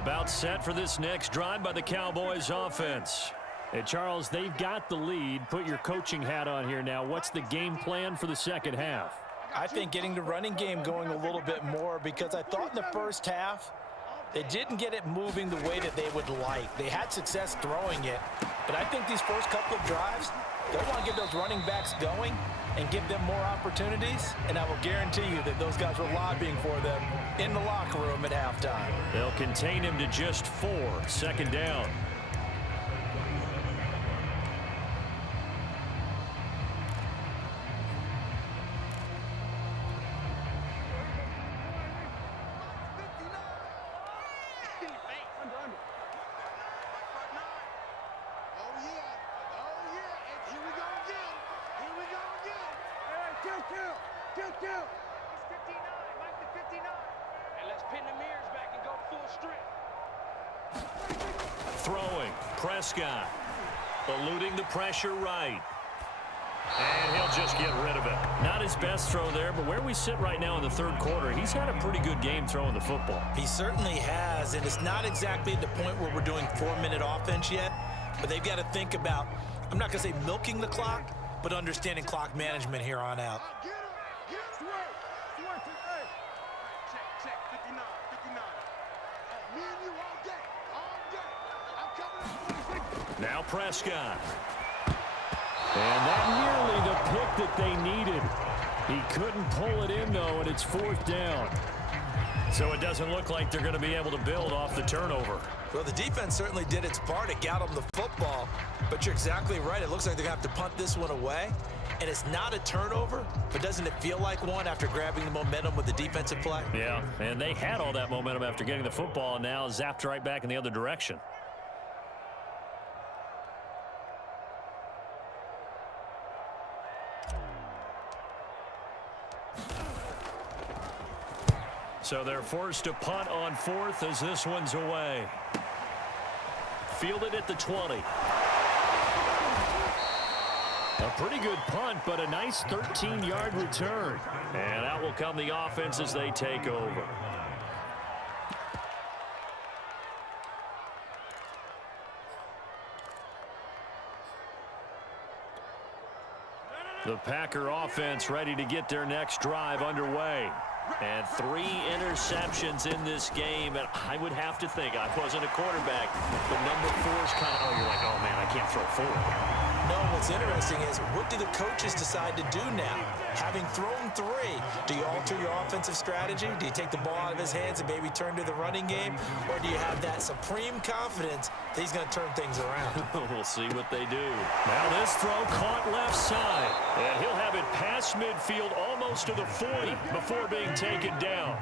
About set for this next drive by the Cowboys offense. Hey, Charles, they've got the lead. Put your coaching hat on here now. What's the game plan for the second half? I think getting the running game going a little bit more, because I thought in the first half they didn't get it moving the way that they would like. They had success throwing it, but I think these first couple of drives, they'll want to get those running backs going and give them more opportunities, and I will guarantee you that those guys were lobbying for them in the locker room at halftime. They'll contain him to just 4. Second down. Throwing, Prescott, eluding the pressure right. And he'll just get rid of it. Not his best throw there, but where we sit right now in the third quarter, he's had a pretty good game throwing the football. He certainly has, and it's not exactly at the point where we're doing 4-minute offense yet, but they've got to think about, I'm not going to say milking the clock, but understanding clock management here on out. Now Prescott. And that nearly the pick that they needed. He couldn't pull it in, though, and it's 4th down. So it doesn't look like they're going to be able to build off the turnover. Well, the defense certainly did its part to get them the football, but you're exactly right. It looks like they're going to have to punt this one away, and it's not a turnover, but doesn't it feel like one after grabbing the momentum with the defensive play? Yeah, and they had all that momentum after getting the football, and now zapped right back in the other direction. So they're forced to punt on 4th as this one's away. Fielded at the 20. A pretty good punt, but a nice 13-yard return. And out will come the offense as they take over. The Packer offense ready to get their next drive underway. And 3 interceptions in this game, and I would have to think, I wasn't a quarterback, but number 4 is kind of, oh, you're like, oh, man, I can't throw 4. No, what's interesting is, what do the coaches decide to do now? Having thrown 3, do you alter your offensive strategy? Do you take the ball out of his hands and maybe turn to the running game? Or do you have that supreme confidence that he's going to turn things around? We'll see what they do. Now this throw caught left side, and he'll have it past midfield almost to the 40 before being taken down.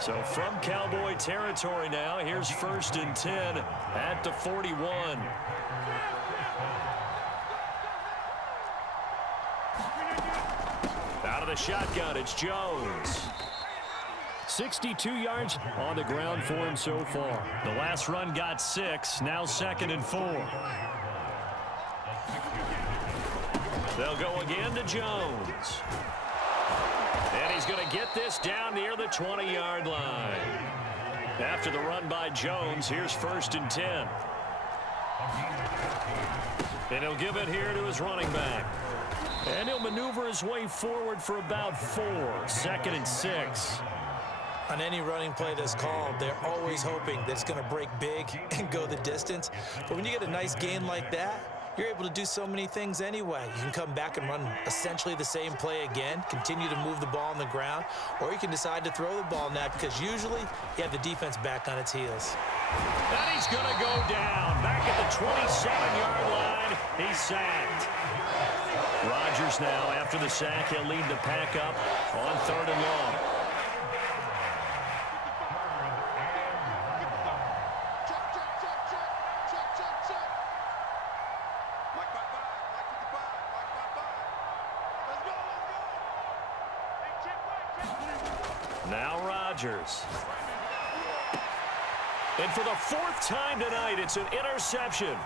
So from Cowboy territory now, here's 1st and 10 at the 41. Out of the shotgun, it's Jones. 62 yards on the ground for him so far. The last run got 6, now 2nd and 4. They'll go again to Jones. And he's going to get this down near the 20-yard line. After the run by Jones, here's 1st and 10. And he'll give it here to his running back. And he'll maneuver his way forward for about 4. 2nd and 6. On any running play that's called, they're always hoping that it's going to break big and go the distance. But when you get a nice gain like that, you're able to do so many things anyway. You can come back and run essentially the same play again, continue to move the ball on the ground, or you can decide to throw the ball now, because usually you have the defense back on its heels. And he's going to go down. Back at the 27-yard line, he's sacked. Rodgers now, after the sack, he'll lead the pack up on 3rd and long. Now Rodgers. And for the 4th time tonight, it's an interception.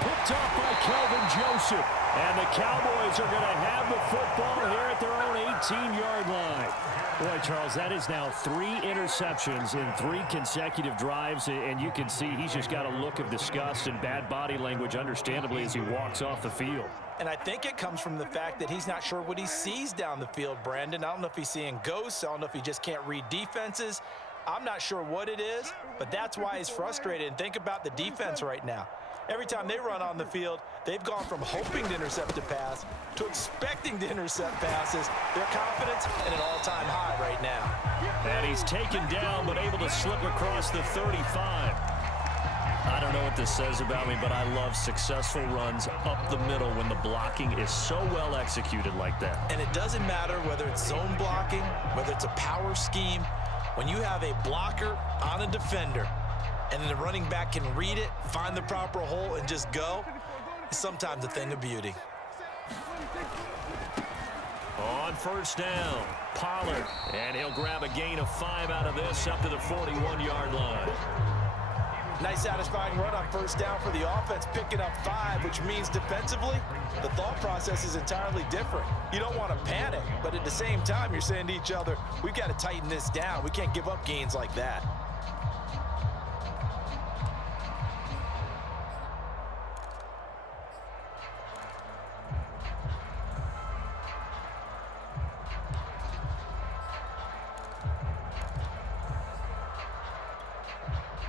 Picked off by Kelvin Joseph. And the Cowboys are going to have the football here at their own 18-yard line. Boy, Charles, that is now 3 interceptions in 3 consecutive drives, and you can see he's just got a look of disgust and bad body language, understandably, as he walks off the field. And I think it comes from the fact that he's not sure what he sees down the field, Brandon. I don't know if he's seeing ghosts. I don't know if he just can't read defenses. I'm not sure what it is, but that's why he's frustrated. And think about the defense right now. Every time they run on the field, they've gone from hoping to intercept a pass to expecting to intercept passes. Their confidence at an all-time high right now. And he's taken down, but able to slip across the 35. I don't know what this says about me, but I love successful runs up the middle when the blocking is so well executed like that. And it doesn't matter whether it's zone blocking, whether it's a power scheme. When you have a blocker on a defender, and then the running back can read it, find the proper hole, and just go, it's sometimes a thing of beauty. On first down, Pollard, and he'll grab a gain of 5 out of this up to the 41-yard line. Nice satisfying run on first down for the offense, picking up 5, which means defensively, the thought process is entirely different. You don't want to panic, but at the same time, you're saying to each other, we've got to tighten this down. We can't give up gains like that.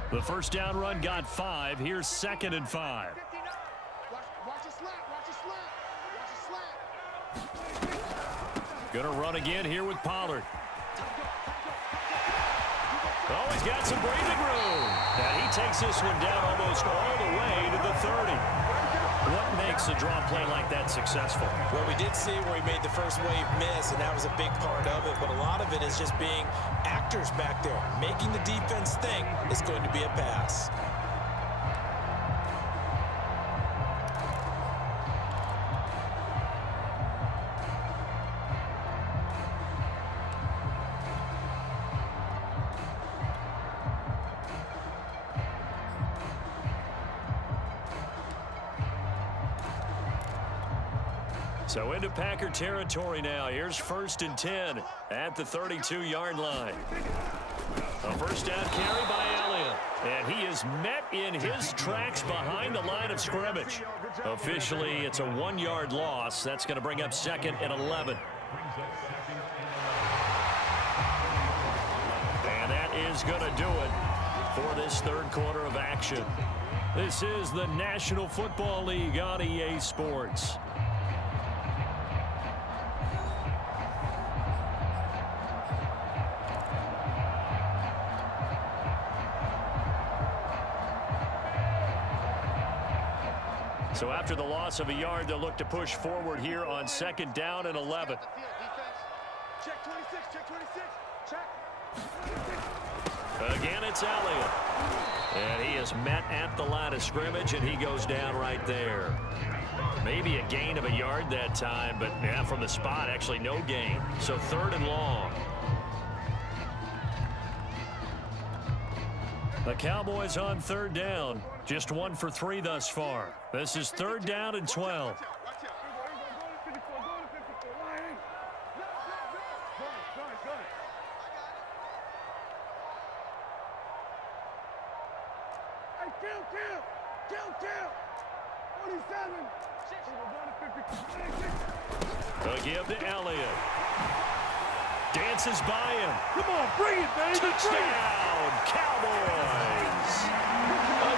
The first down run got 5. Here's 2nd and 5. Gonna run again here with Pollard. Oh, he's got some breathing room. And he takes this one down almost all the way to the 30. What makes a draw play like that successful? Well, we did see where he made the first wave miss, and that was a big part of it. But a lot of it is just being actors back there, making the defense think it's going to be a pass. So into Packer territory now. Here's 1st and 10 at the 32-yard line. A first down carry by Elliott. And he is met in his tracks behind the line of scrimmage. Officially, it's a 1-yard loss. That's going to bring up 2nd and 11. And that is going to do it for this 3rd quarter of action. This is the National Football League on EA Sports. So after the loss of a yard, they'll look to push forward here on 2nd down and 11. Check 26, check 26, check. Again, it's Elliott. And he is met at the line of scrimmage, and he goes down right there. Maybe a gain of a yard that time, but yeah, from the spot, actually no gain. So 3rd and long. The Cowboys on 3rd down. Just 1 for 3 thus far. This is 3rd down and 12. A give to Elliott. Dances by him. Come on, bring it, baby. Touchdown, Cowboys.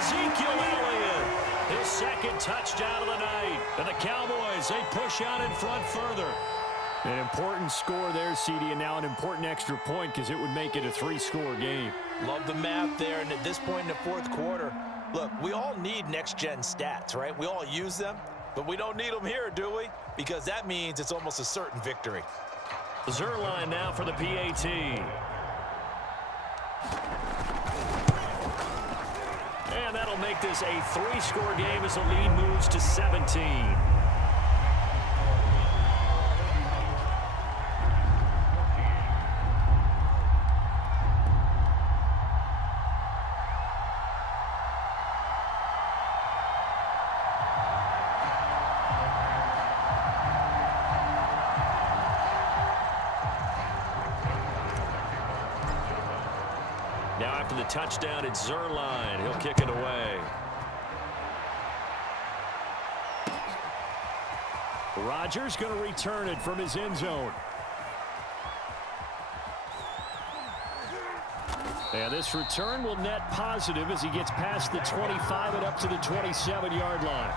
Ezekiel Elliott, his 2nd touchdown of the night. And the Cowboys, they push out in front further. An important score there, CD, and now an important extra point because it would make it a 3-score game. Love the math there, and at this point in the 4th quarter, look, we all need next-gen stats, right? We all use them, but we don't need them here, do we? Because that means it's almost a certain victory. Zerline now for the PAT. And that'll make this a 3-score game as the lead moves to 17. Now after the touchdown, it's Zerline. He'll kick it away. Rodgers going to return it from his end zone. And this return will net positive as he gets past the 25 and up to the 27-yard line.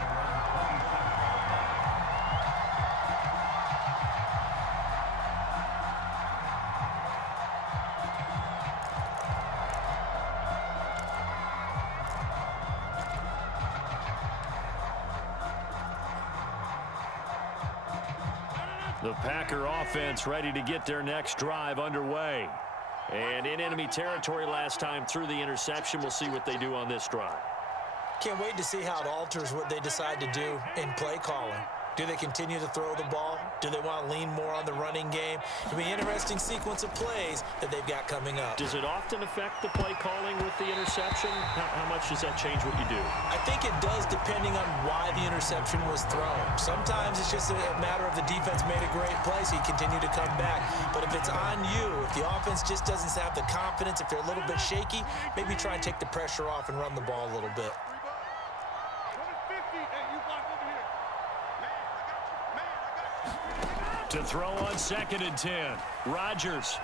The Packer offense ready to get their next drive underway. And in enemy territory last time through the interception. We'll see what they do on this drive. Can't wait to see how it alters what they decide to do in play calling. Do they continue to throw the ball? Do they want to lean more on the running game? It'll be an interesting sequence of plays that they've got coming up. Does it often affect the play calling with the interception? How much does that change what you do? I think it does depending on why the interception was thrown. Sometimes it's just a matter of the defense made a great play, so you continue to come back. But if it's on you, if the offense just doesn't have the confidence, if they're a little bit shaky, maybe try and take the pressure off and run the ball a little bit. To throw on 2nd and 10. Rodgers.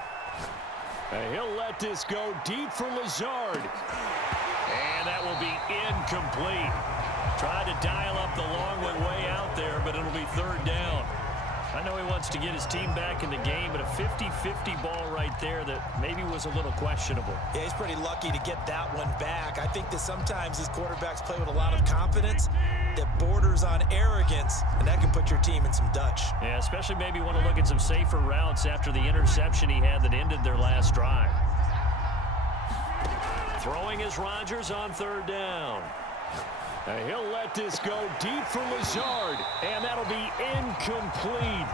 He'll let this go deep for Lazard. And that will be incomplete. Tried to dial up the long one way out there, but it'll be 3rd down. I know he wants to get his team back in the game, but a 50-50 ball right there that maybe was a little questionable. Yeah, he's pretty lucky to get that one back. I think that sometimes these quarterbacks play with a lot of confidence that borders on arrogance, and that can put your team in some Dutch. Yeah, especially maybe want to look at some safer routes after the interception he had that ended their last drive. Throwing is Rodgers on 3rd down. He'll let this go deep for Lazard, and that'll be incomplete.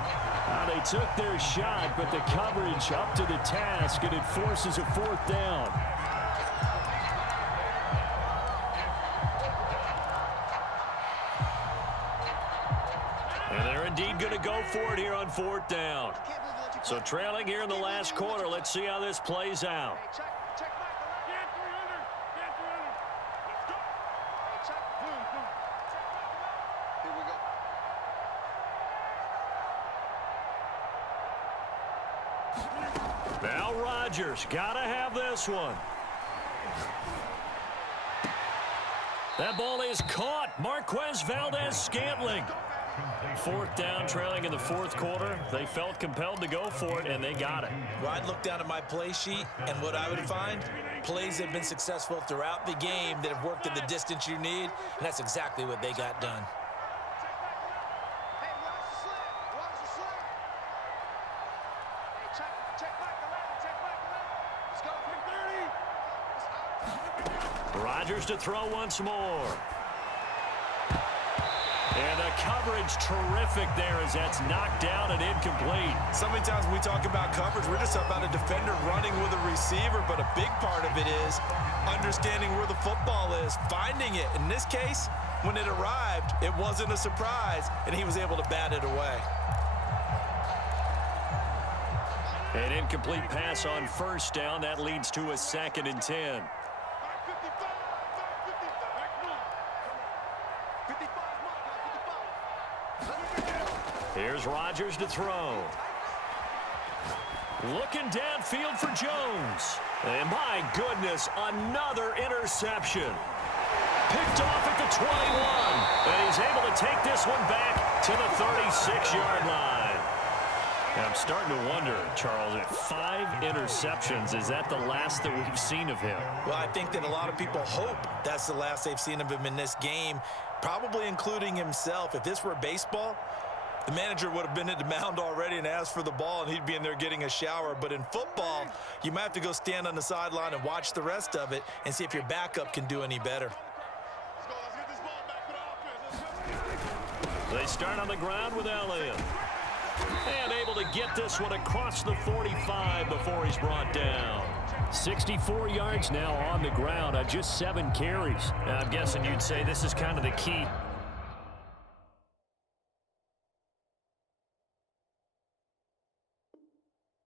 They took their shot, but the coverage up to the task, and it forces a 4th down. And they're indeed going to go for it here on 4th down. So trailing here in the last quarter, let's see how this plays out. Now Rodgers, gotta have this one. That ball is caught. Marquez Valdez-Scantling. 4th down, trailing in the 4th quarter. They felt compelled to go for it, and they got it. Well, I'd look down at my play sheet, and what I would find, plays that have been successful throughout the game that have worked at the distance you need, and that's exactly what they got done. Rodgers to throw once more. And the coverage terrific there as that's knocked down and incomplete. So many times when we talk about coverage, we're just talking about a defender running with a receiver, but a big part of it is understanding where the football is, finding it. In this case, when it arrived, it wasn't a surprise, and he was able to bat it away. An incomplete pass on 1st down. That leads to a 2nd and 10. Here's Rodgers to throw. Looking downfield for Jones. And my goodness, another interception. Picked off at the 21. And he's able to take this one back to the 36-yard line. And I'm starting to wonder, Charles, if 5 interceptions, is that the last that we've seen of him? Well, I think that a lot of people hope that's the last they've seen of him in this game, probably including himself. If this were baseball, the manager would have been at the mound already and asked for the ball, and he'd be in there getting a shower. But in football, you might have to go stand on the sideline and watch the rest of it and see if your backup can do any better. They start on the ground with Elliott. And able to get this one across the 45 before he's brought down. 64 yards now on the ground on just 7 carries. Now, I'm guessing you'd say this is kind of the key